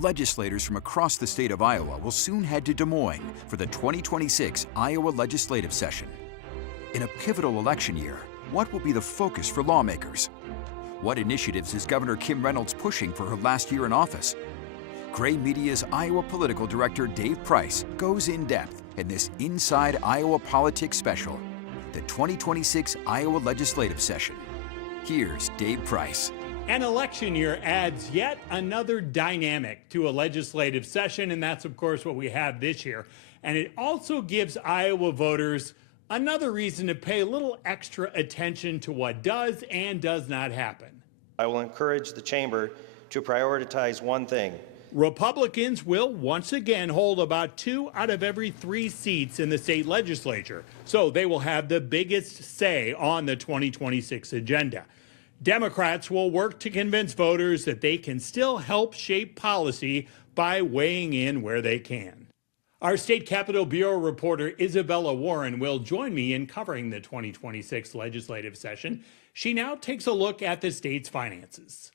Legislators from across the state of Iowa will soon head to Des Moines for the 2026 Iowa legislative session. In a pivotal election year, what will be the focus for lawmakers? What initiatives is Governor Kim Reynolds pushing for her last year in office? Gray Media's Iowa political director Dave Price goes in depth in this Inside Iowa Politics special, the 2026 Iowa legislative session. Here's Dave Price. An election year adds yet another dynamic to a legislative session, and that's, of course, what we have this year. And it also gives Iowa voters another reason to pay a little extra attention to what does and does not happen. I will encourage the chamber to prioritize one thing. Republicans will once again hold about 2 out of every 3 seats in the state legislature, so they will have the biggest say on the 2026 agenda. Democrats will work to convince voters that they can still help shape policy by weighing in where they can. Our State Capitol Bureau reporter Isabella Warren will join me in covering the 2026 legislative session. She now takes a look at the state's finances.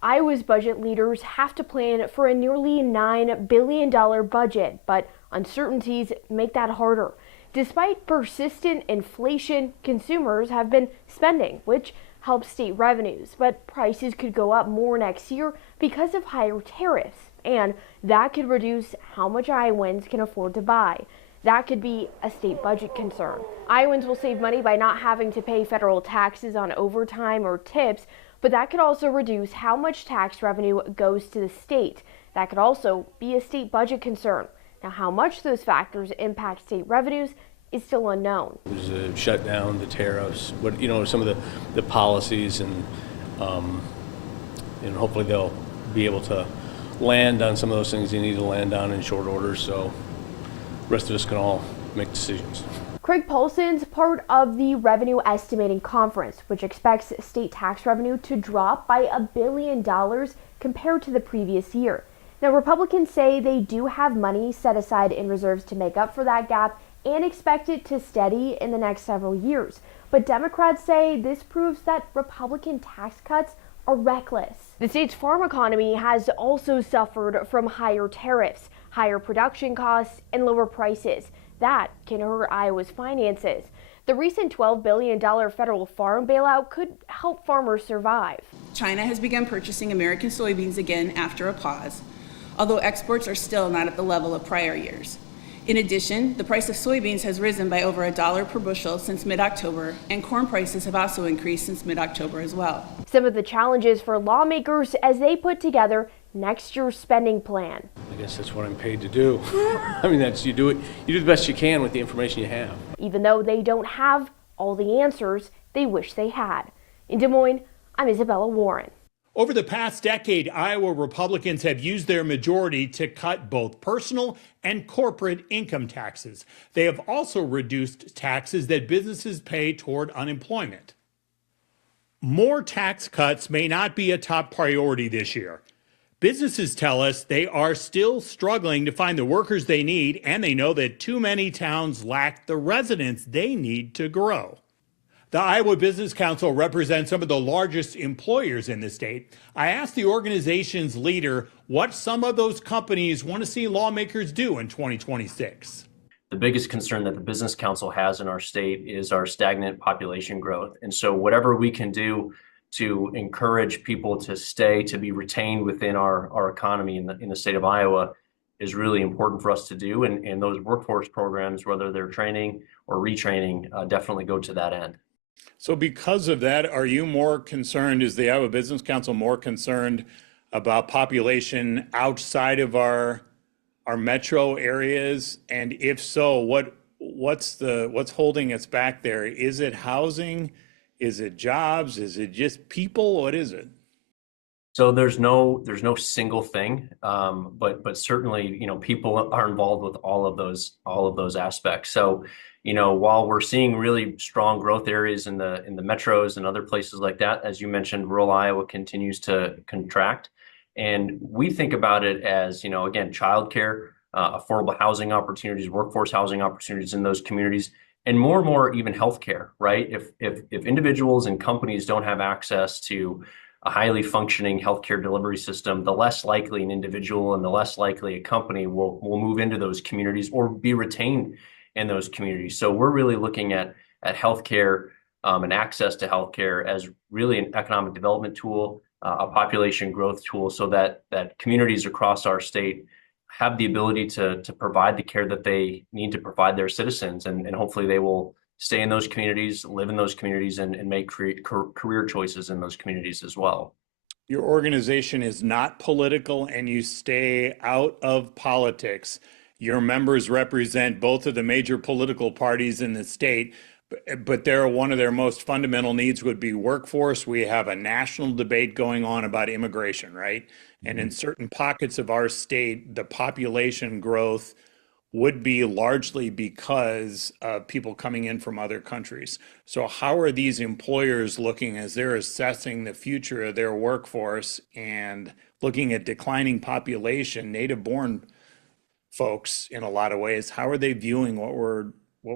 Iowa's budget leaders have to plan for a nearly $9 billion budget, but uncertainties make that harder. Despite persistent inflation, consumers have been spending, which helps state revenues, but prices could go up more next year because of higher tariffs, and that could reduce how much Iowans can afford to buy. That could be a state budget concern. Iowans will save money by not having to pay federal taxes on overtime or tips, but that could also reduce how much tax revenue goes to the state. That could also be a state budget concern. Now, how much those factors impact state revenues is still unknown. There's a shutdown, the tariffs, some of the policies, and hopefully they'll be able to land on some of those things they need to land on in short order, so the rest of us can all make decisions. Craig Paulson's part of the Revenue Estimating Conference, which expects state tax revenue to drop by $1 billion compared to the previous year. Now, Republicans say they do have money set aside in reserves to make up for that gap and expect it to steady in the next several years. But Democrats say this proves that Republican tax cuts are reckless. The state's farm economy has also suffered from higher tariffs, higher production costs, and lower prices. That can hurt Iowa's finances. The recent $12 billion federal farm bailout could help farmers survive. China has begun purchasing American soybeans again after a pause, although exports are still not at the level of prior years. In addition, the price of soybeans has risen by over $1 per bushel since mid-October, and corn prices have also increased since mid-October as well. Some of the challenges for lawmakers as they put together next year's spending plan. I guess that's what I'm paid to do. I mean, you do the best you can with the information you have. Even though they don't have all the answers they wish they had. In Des Moines, I'm Isabella Warren. Over the past decade, Iowa Republicans have used their majority to cut both personal and corporate income taxes. They have also reduced taxes that businesses pay toward unemployment. More tax cuts may not be a top priority this year. Businesses tell us they are still struggling to find the workers they need, and they know that too many towns lack the residents they need to grow. The Iowa Business Council represents some of the largest employers in the state. I asked the organization's leader what some of those companies want to see lawmakers do in 2026. The biggest concern that the Business Council has in our state is our stagnant population growth. And so whatever we can do to encourage people to stay, to be retained within our economy in the state of Iowa is really important for us to do. And those workforce programs, whether they're training or retraining, definitely go to that end. So because of that, are you more concerned, is the Iowa Business Council more concerned about population outside of our metro areas? And if so, what's holding us back there? Is it housing? Is it jobs? Is it just people? What is it? So there's no single thing, but certainly, people are involved with all of those aspects. So, while we're seeing really strong growth areas in the metros and other places like that, as you mentioned, rural Iowa continues to contract. And we think about it as, again, childcare, affordable housing opportunities, workforce housing opportunities in those communities, and more even healthcare, right? If individuals and companies don't have access to a highly functioning healthcare delivery system, the less likely an individual and the less likely a company will move into those communities or be retained in those communities. So we're really looking at healthcare and access to healthcare as really an economic development tool, a population growth tool, so that communities across our state have the ability to provide the care that they need to provide their citizens, and hopefully they will stay in those communities, live in those communities, and make career choices in those communities as well. Your organization is not political and you stay out of politics. Your members represent both of the major political parties in the state, but one of their most fundamental needs would be workforce. We have a national debate going on about immigration, right? And in certain pockets of our state, the population growth would be largely because of people coming in from other countries. So how are these employers looking as they're assessing the future of their workforce and looking at declining population, native-born folks in a lot of ways? How are they viewing what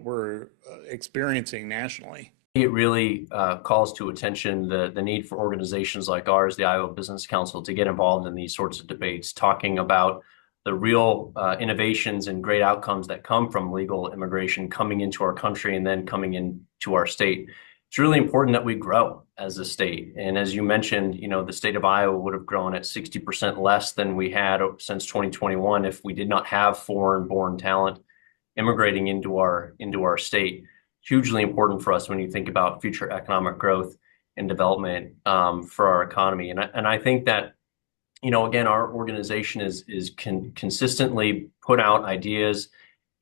we're experiencing nationally? It really calls to attention the need for organizations like ours, the Iowa Business Council, to get involved in these sorts of debates, talking about the real innovations and great outcomes that come from legal immigration coming into our country and then coming into our state. It's really important that we grow as a state. And as you mentioned, the state of Iowa would have grown at 60% less than we had since 2021 if we did not have foreign-born talent immigrating into our state. Hugely important for us when you think about future economic growth and development for our economy. And I think that, again, our organization is consistently put out ideas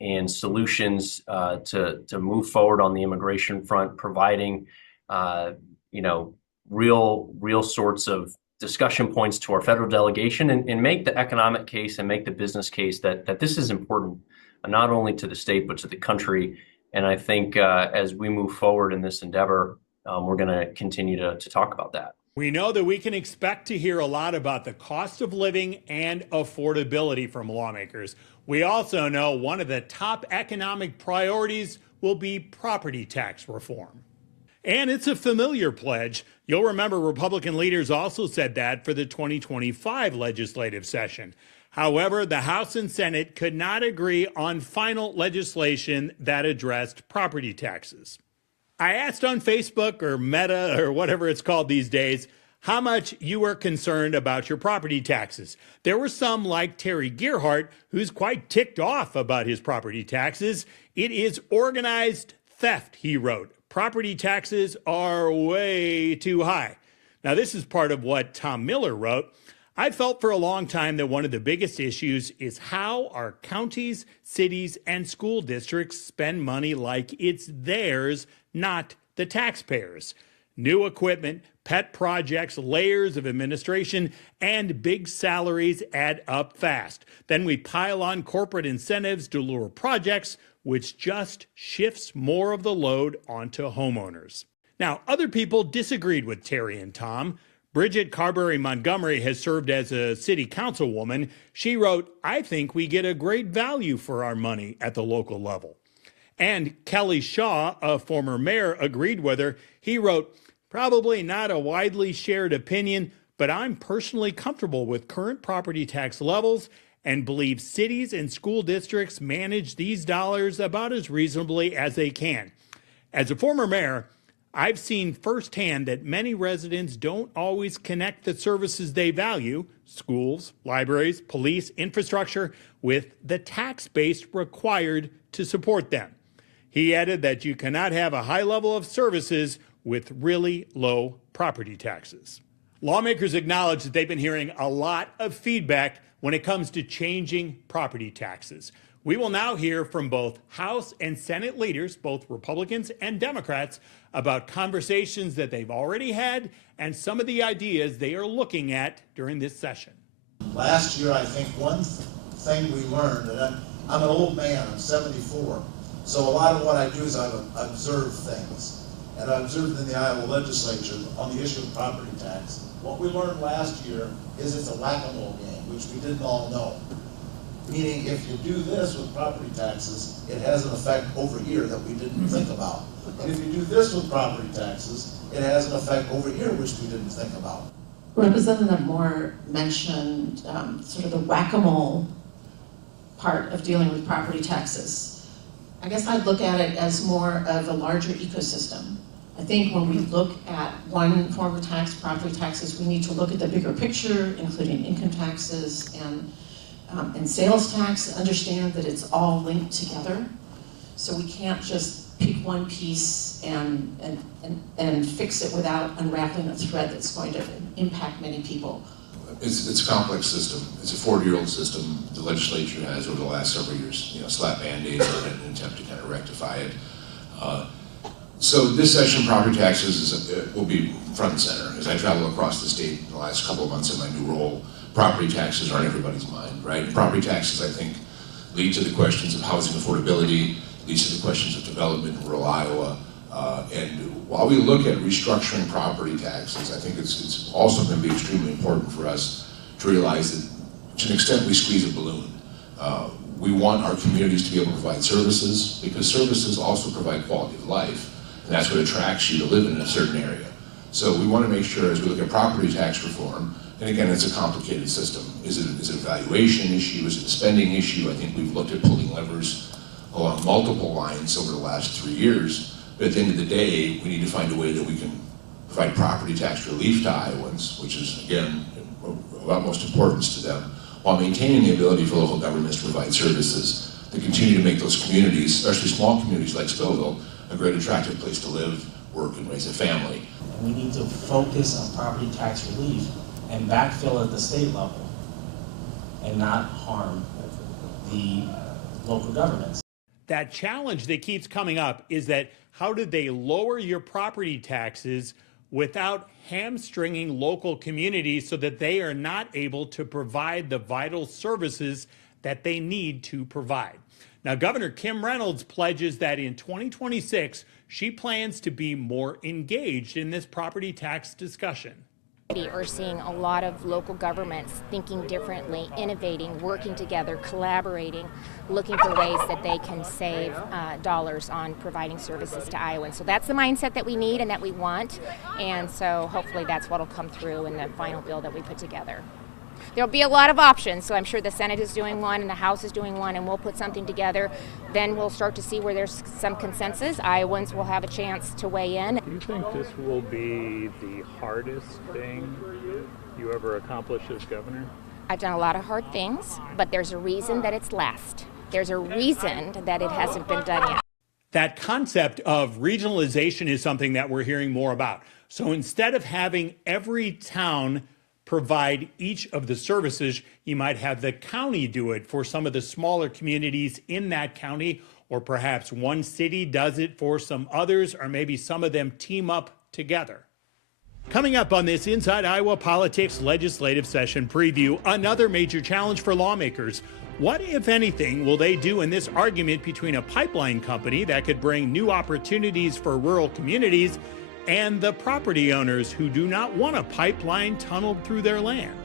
and solutions to move forward on the immigration front, providing real sorts of discussion points to our federal delegation and make the economic case and make the business case that this is important, not only to the state, but to the country. And I think as we move forward in this endeavor, we're going to continue to talk about that. We know that we can expect to hear a lot about the cost of living and affordability from lawmakers. We also know one of the top economic priorities will be property tax reform. And it's a familiar pledge. You'll remember Republican leaders also said that for the 2025 legislative session. However, the House and Senate could not agree on final legislation that addressed property taxes. I asked on Facebook or Meta or whatever it's called these days, how much you were concerned about your property taxes. There were some like Terry Gearhart, who's quite ticked off about his property taxes. It is organized theft, he wrote. Property taxes are way too high. Now, this is part of what Tom Miller wrote. I felt for a long time that one of the biggest issues is how our counties, cities, and school districts spend money like it's theirs, not the taxpayers. New equipment, pet projects, layers of administration, and big salaries add up fast. Then we pile on corporate incentives to lure projects, which just shifts more of the load onto homeowners. Now, other people disagreed with Terry and Tom. Bridget Carberry Montgomery has served as a city councilwoman. She wrote, I think we get a great value for our money at the local level. And Kelly Shaw, a former mayor, agreed with her. He wrote, probably not a widely shared opinion, but I'm personally comfortable with current property tax levels and believe cities and school districts manage these dollars about as reasonably as they can. As a former mayor, I've seen firsthand that many residents don't always connect the services they value, schools, libraries, police, infrastructure, with the tax base required to support them. He added that you cannot have a high level of services with really low property taxes. Lawmakers acknowledge that they've been hearing a lot of feedback when it comes to changing property taxes. We will now hear from both House and Senate leaders, both Republicans and Democrats, about conversations that they've already had and some of the ideas they are looking at during this session. Last year, I think one thing we learned, and I'm an old man, I'm 74, so a lot of what I do is I observe things. And I observed in the Iowa legislature on the issue of property tax. What we learned last year is it's a whack-a-mole game, which we didn't all know. Meaning, if you do this with property taxes, it has an effect over here that we didn't think about. And if you do this with property taxes, it has an effect over here which we didn't think about. Representative Moore mentioned sort of the whack-a-mole part of dealing with property taxes. I guess I'd look at it as more of a larger ecosystem. I think when we look at one form of tax, property taxes, we need to look at the bigger picture, including income taxes and sales tax, understand that it's all linked together. So we can't just pick one piece and fix it without unraveling a thread that's going to impact many people. It's a complex system. It's a 40-year-old system. The legislature has, over the last several years, slap Band-Aids on it in an attempt to kind of rectify it. So this session, property taxes will be front and center. As I travel across the state in the last couple of months in my new role, property taxes are on everybody's mind, right? Property taxes, I think, lead to the questions of housing affordability, leads to the questions of development in rural Iowa. And while we look at restructuring property taxes, I think it's also going to be extremely important for us to realize that to an extent we squeeze a balloon. We want our communities to be able to provide services, because services also provide quality of life, and that's what attracts you to live in a certain area. So we want to make sure, as we look at property tax reform, and again, it's a complicated system. Is it a valuation issue? Is it a spending issue? I think we've looked at pulling levers along multiple lines over the last 3 years. But at the end of the day, we need to find a way that we can provide property tax relief to Iowans, which is, again, of utmost importance to them, while maintaining the ability for local governments to provide services that continue to make those communities, especially small communities like Stouffville, a great attractive place to live, work, and raise a family. We need to focus on property tax relief and backfill at the state level and not harm the local governments. That challenge that keeps coming up is that how do they lower your property taxes without hamstringing local communities so that they are not able to provide the vital services that they need to provide? Now, Governor Kim Reynolds pledges that in 2026, she plans to be more engaged in this property tax discussion. We're seeing a lot of local governments thinking differently, innovating, working together, collaborating, looking for ways that they can save dollars on providing services to Iowans. So that's the mindset that we need and that we want, and so hopefully that's what will come through in the final bill that we put together. There'll be a lot of options, so I'm sure the Senate is doing one and the House is doing one, and we'll put something together. Then we'll start to see where there's some consensus. Iowans will have a chance to weigh in. Do you think this will be the hardest thing you ever accomplished as governor? I've done a lot of hard things, but there's a reason that it's last. There's a reason that it hasn't been done yet. That concept of regionalization is something that we're hearing more about. So instead of having every town provide each of the services, you might have the county do it for some of the smaller communities in that county, or perhaps one city does it for some others, or maybe some of them team up together. Coming up on this Inside Iowa Politics legislative session preview, another major challenge for lawmakers. What, if anything, will they do in this argument between a pipeline company that could bring new opportunities for rural communities and the property owners who do not want a pipeline tunneled through their land?